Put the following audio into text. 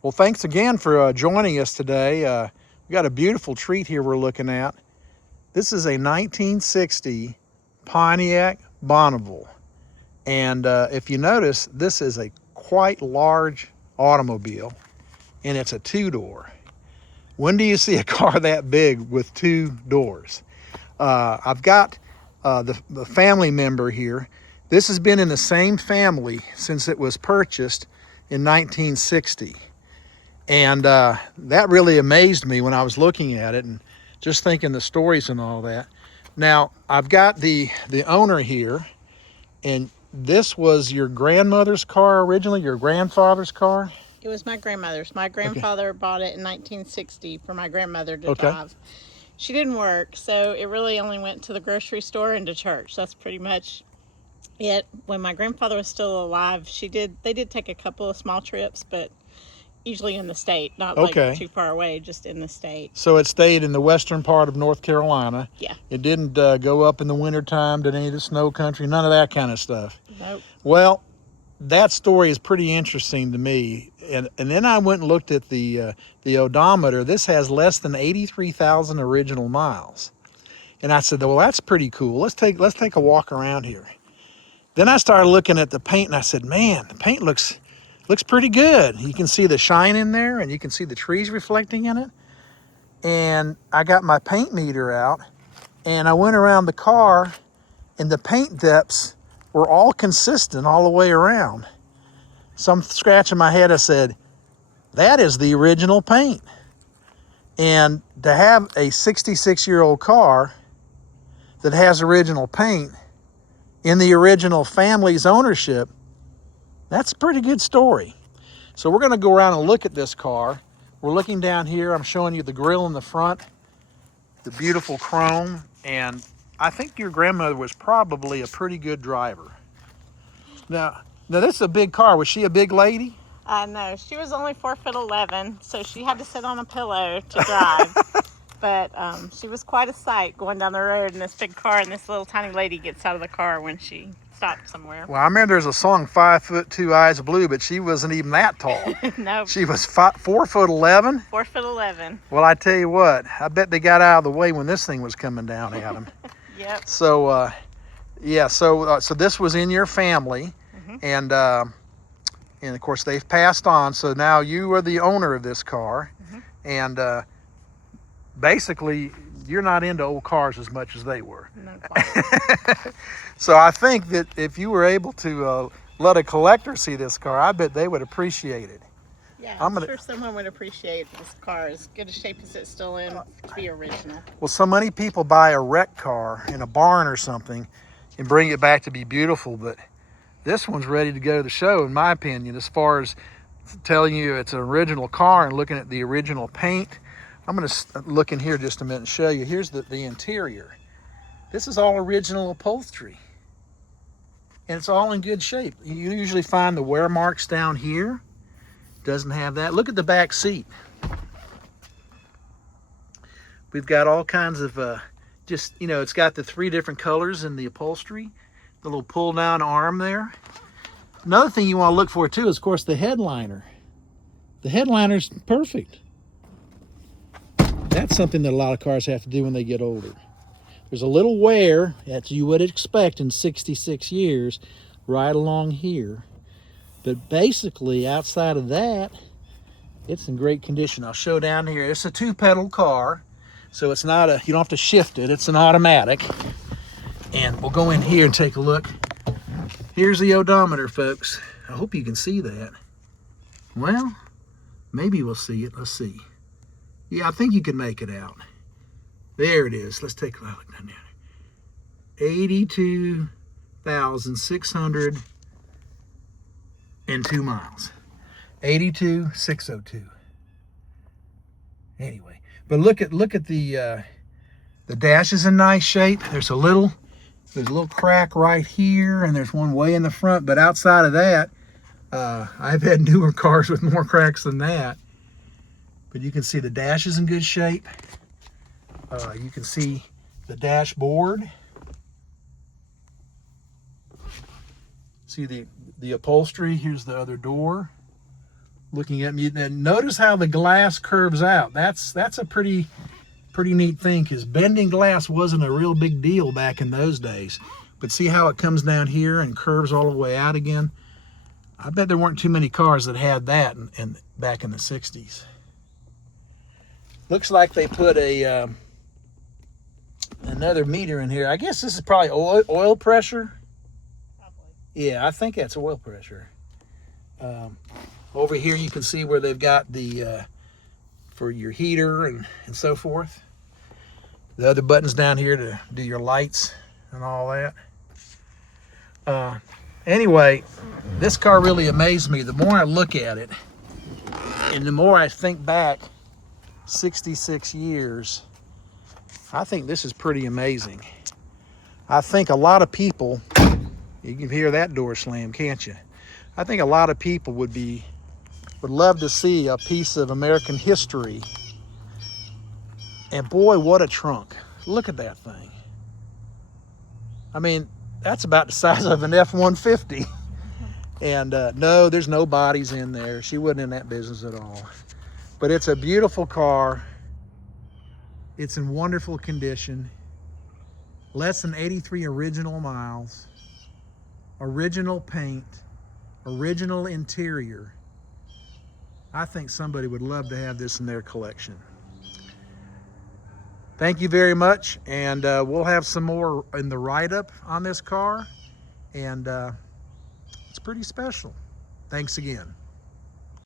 Well, thanks again for joining us today. We got a beautiful treat here we're looking at. This is a 1960 Pontiac Bonneville. And if you notice, this is a quite large automobile, and it's a two-door. When do you see a car that big with two doors? I've got the family member here. This has been in the same family since it was purchased in 1960. And that really amazed me when I was looking at it and just thinking the stories and all that. Now, I've got the owner here, and this was your grandmother's car originally, your grandfather's car? It was my grandmother's. My grandfather bought it in 1960 for my grandmother to Okay. drive. She didn't work, so it really only went to the grocery store and to church. That's pretty much it. When my grandfather was still alive, they did take a couple of small trips, but usually in the state, not like Okay. too far away, just in the state. So it stayed in the western part of North Carolina. Yeah. It didn't go up in the wintertime to any of the snow country, none of that kind of stuff. Nope. Well, that story is pretty interesting to me. And then I went and looked at the odometer. This has less than 83,000 original miles. And I said, well, that's pretty cool. Let's take a walk around here. Then I started looking at the paint, and I said, man, the paint looks pretty good. You can see the shine in there, and you can see the trees reflecting in it. And I got my paint meter out, and I went around the car, and the paint depths were all consistent all the way around. So I'm scratching my head. I said, that is the original paint. And to have a 66-year-old car that has original paint in the original family's ownership, that's a pretty good story. So we're going to go around and look at this car. We're looking down here. I'm showing you the grille in the front, the beautiful chrome, and I think your grandmother was probably a pretty good driver. Now this is a big car. Was she a big lady? No, she was only 4'11", so she had to sit on a pillow to drive. But she was quite a sight going down the road in this big car, and this little tiny lady gets out of the car when she stopped somewhere. Well, I remember there's a song, 5'2", Eyes Blue, but she wasn't even that tall. No. She was 4'11". 4'11". Well, I tell you what, I bet they got out of the way when this thing was coming down at them. Yep. So, so this was in your family, and of course they've passed on. So now you are the owner of this car, and basically you're not into old cars as much as they were. No, quite. So I think that if you were able to let a collector see this car, I bet they would appreciate it. Yeah, I'm sure someone would appreciate this car, as good a shape as it's still in, to be original. Well, so many people buy a wreck car in a barn or something and bring it back to be beautiful, but this one's ready to go to the show, in my opinion, as far as telling you it's an original car and looking at the original paint. I'm going to look in here just a minute and show you. Here's the interior. This is all original upholstery, and it's all in good shape. You usually find the wear marks down here. Doesn't have that. Look at the back seat. We've got all kinds of it's got the 3 different colors in the upholstery, the little pull down arm there. Another thing you want to look for too is, of course, the headliner. The headliner's perfect. That's something that a lot of cars have to do when they get older. There's a little wear, as you would expect in 66 years, right along here. But basically, outside of that, it's in great condition. I'll show down here. It's a 2-pedal car, so it's not you don't have to shift it. It's an automatic. And we'll go in here and take a look. Here's the odometer, folks. I hope you can see that. Well, maybe we'll see it. Let's see. Yeah, I think you can make it out. There it is. Let's take a look down there. 82,602 miles. 82,602. Anyway, but look at the dash is in nice shape. There's a little crack right here, and there's one way in the front. But outside of that, I've had newer cars with more cracks than that. But you can see the dash is in good shape. You can see the dashboard. See the upholstery. Here's the other door. looking at me. And notice how the glass curves out. That's a pretty neat thing, because bending glass wasn't a real big deal back in those days. But see how it comes down here and curves all the way out again? I bet there weren't too many cars that had that back in the 60s. Looks like they put a another meter in here. I guess this is probably oil pressure. Probably. Yeah, I think that's oil pressure. Over here you can see where they've got the for your heater and so forth. The other buttons down here to do your lights and all that. Anyway, this car really amazed me. The more I look at it and the more I think back 66 years, I think this is pretty amazing. I think a lot of people, you can hear that door slam, can't you? I think a lot of people would love to see a piece of American history. And boy, what a trunk. Look at that thing. I mean, that's about the size of an F-150. And no, there's no bodies in there. She wasn't in that business at all. But it's a beautiful car. It's in wonderful condition. Less than 83 original miles. Original paint. Original interior. I think somebody would love to have this in their collection. Thank you very much, and we'll have some more in the write-up on this car, and it's pretty special. Thanks again.